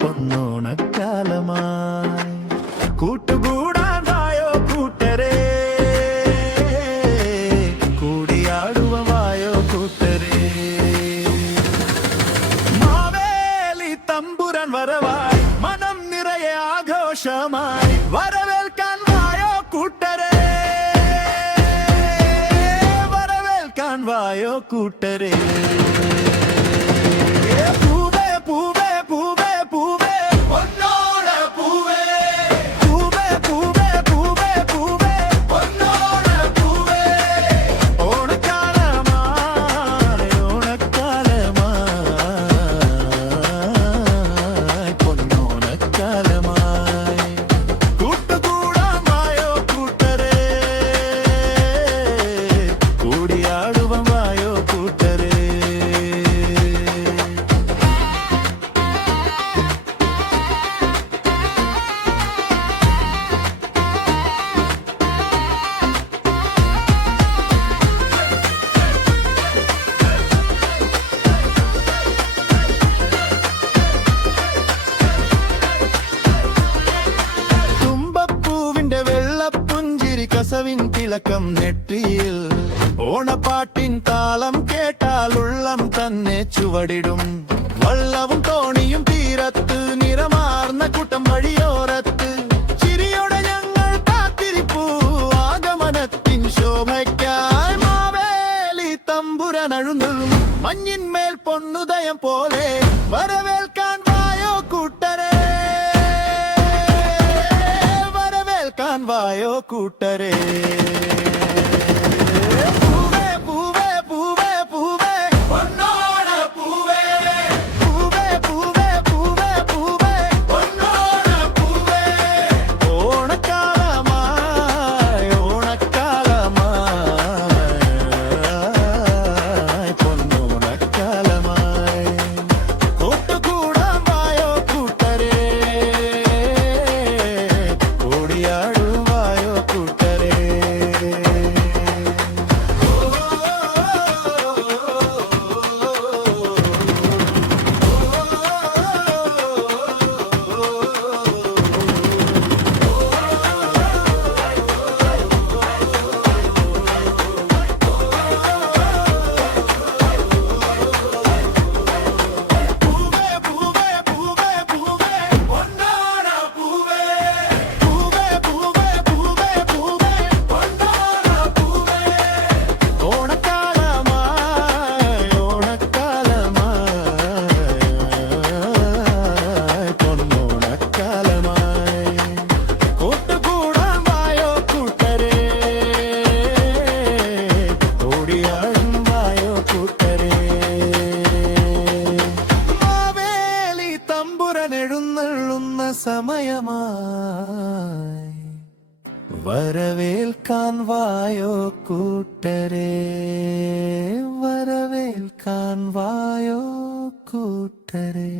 പൊന്നോണക്കാലമായി കൂട്ടുകൂടാൻ വായോ കൂട്ടരെ, കൂടിയാടുവാൻ വായോ കൂട്ടരെ. മാവേലി തമ്പുരാൻ വരവായി മനം നിറയെ ആഘോഷമായി വരവേൽക്കാൻ വായോ കൂട്ടരെ, വരവേൽക്കാൻ വായോ കൂട്ടരെ. പൂവേ പൂവേ പൂവേ പൂവേ പൊന്നോണ പൂവേ, പൂവേ പൂവേ പൂവേ പൂവേ പൊന്നോണ പൂവേ. ഓണക്കാലമായി ഓണക്കാലമായി പൊന്നോണക്കാലമായി കൂട്ടുകൂടാൻ വായോ കൂട്ടരെ, കൂടിയാടുവാൻ വായോ കൂട്ടരെ. കസവിൻ തിളക്കം നെറ്റിയിൽ ഓണപ്പാട്ടിൻ താളം കേട്ടാൽ ഉള്ളം തന്നെ ചുവടിടും. വള്ളവും തോണിയും തീരത്ത് നിറമാർന്ന കൂട്ടം വഴിയോരത്ത് ചിരിയോടെ ഞങ്ങൾ കാത്തിരിപ്പൂ ആഗമനത്തിൻ ശോഭയ്ക്കായി. മാവേലി തമ്പുരാൻ അഴുന്നള്ളും മഞ്ഞിന്മേൽ പൊന്നുദയം പോലെ വരവേൽക്കാൻ വായോ കൂട്ടരെ, വരവേൽക്കാൻ വായോ കൂട്ടരെ. പൂവേ പൂവേ പൂവേ പൂവേ പൊന്നോണ പൂവേ, പൂവേ പൂവേ പൂവേ പൂവേ പൊന്നോണ പൂവേ. ഓണക്കാലമായി ഓണക്കാലമായി പൊന്നോണക്കാലമായി കൂട്ടുകൂടാൻ വായോ കൂട്ടരെ, കൂടിയാടുവായോ കൂട്ടരെ. എഴുന്നള്ളുന്ന സമയമായി വരവേൽക്കാൻ വായോ കൂട്ടരെ, വരവേൽക്കാൻ വായോ കൂട്ടരെ.